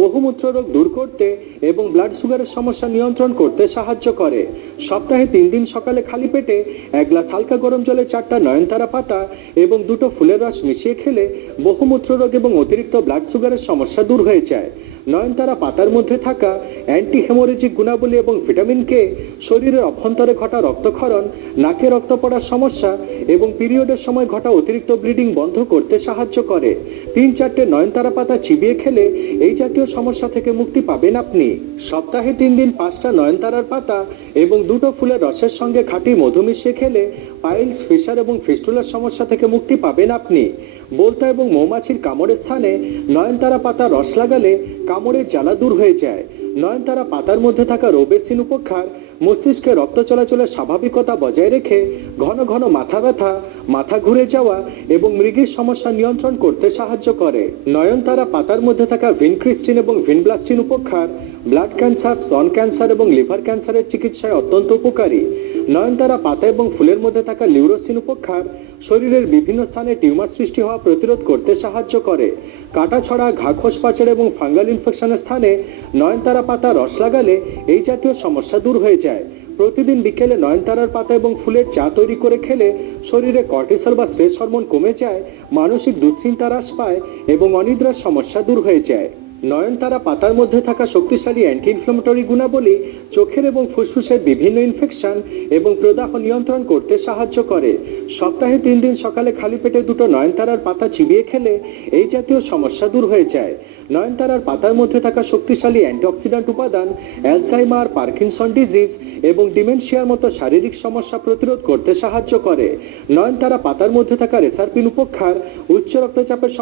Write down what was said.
বহুমূত্র রোগ দূর করতে এবং ব্লাড সুগারের সমস্যা নিয়ন্ত্রণ করতে সাহায্য করে। সপ্তাহে তিন দিন সকালে খালি পেটে এক গ্লাস হালকা গরম জলে চারটা নয়নতারা পাতা এবং দুটো ফুলের রস মিশিয়ে খেলে বহুমূত্র রোগ এবং অতিরিক্ত ব্লাড সুগারের সমস্যা দূর হয়ে যায়। নয়নতারা পাতার মধ্যে থাকা অ্যান্টি হেমোরেজিক গুণাবলী এবং ভিটামিন কে শরীরের অভ্যন্তরে ঘটা রক্তক্ষরণ, নাকে রক্ত পড়ার সমস্যা এবং পিরিয়ডের সময় ঘটা অতিরিক্ত ব্লিডিং বন্ধ করতে সাহায্য করে। তিন চারটে নয়নতারা পাতা চিবিয়ে খেলে এই জাতীয় সমস্যা থেকে মুক্তি পাবেন আপনি। সপ্তাহে তিন দিন পাঁচটা নয়নতারার পাতা এবং দুটো ফুলের রসের সঙ্গে খাঁটি মধু মিশিয়ে খেলে পাইলস, ফিশার এবং ফিস্টুলার সমস্যা থেকে মুক্তি পাবেন আপনি। বলতা এবং মৌমাছির কামড়ের স্থানে নয়নতারা পাতা রস লাগালে কামড়ের জ্বালা দূর হয়ে যায়। নয়নতারা পাতার মধ্যে থাকা রোবেসিন উপক্ষার মস্তিষ্কে রক্ত চলাচলের স্বাভাবিকতা বজায় রেখে ঘন ঘন মাথা ব্যথা, মাথা ঘুরে যাওয়া এবং মৃগীর সমস্যা নিয়ন্ত্রণ করতে সাহায্য করে। নয়নতারা পাতার মধ্যে থাকা ভিনক্রিস্টিন এবং ভিনব্লাস্টিন উপক্ষার ব্লাড ক্যান্সার, স্তন ক্যান্সার এবং লিভার ক্যান্সারের চিকিৎসায় অত্যন্ত উপকারী। নয়নতারা পাতা এবং ফুলের মধ্যে থাকা লিউরোসিন উপক্ষার শরীরের বিভিন্ন স্থানে টিউমার সৃষ্টি হওয়া প্রতিরোধ করতে সাহায্য করে। কাটা ছড়া ঘা খোসপাচের এবং ফাঙ্গাল ইনফেকশনের স্থানে নয়নতারা পাতা রস লাগালে এই জাতীয় সমস্যা দূর হয়ে যায়। প্রতিদিন বিকেলে নয়নতারার পাতা এবং ফুলের চা তৈরি করে খেলে শরীরে কর্টিসল বা স্ট্রেস হরমোন কমে যায়, মানসিক দুশ্চিন্তা হ্রাস পায় এবং অনিদ্রার সমস্যা দূর হয়ে যায়। নয়নতারা পাতার মধ্যে থাকা শক্তিশালী অ্যান্টি ইনফ্লামেটরি গুণাবলী চোখের এবং ফুসফুসের বিভিন্ন ইনফেকশন এবং প্রদাহ নিয়ন্ত্রণ করতে সাহায্য করে। সপ্তাহে তিন দিন সকালে খালি পেটে দুটো নয়নতারার পাতা চিবিয়ে খেলে এই জাতীয় সমস্যা দূর হয়ে যায়। নয়নতারার পাতার মধ্যে থাকা শক্তিশালী অ্যান্টিঅক্সিডেন্ট উপাদান অ্যালসাইমার পার্কিনসন ডিজিজ এবং ডিমেনশিয়ার মতো শারীরিক সমস্যা প্রতিরোধ করতে সাহায্য করে। নয়নতারা পাতার মধ্যে থাকা রেসারপিন উপক্ষার উচ্চ রক্তচাপের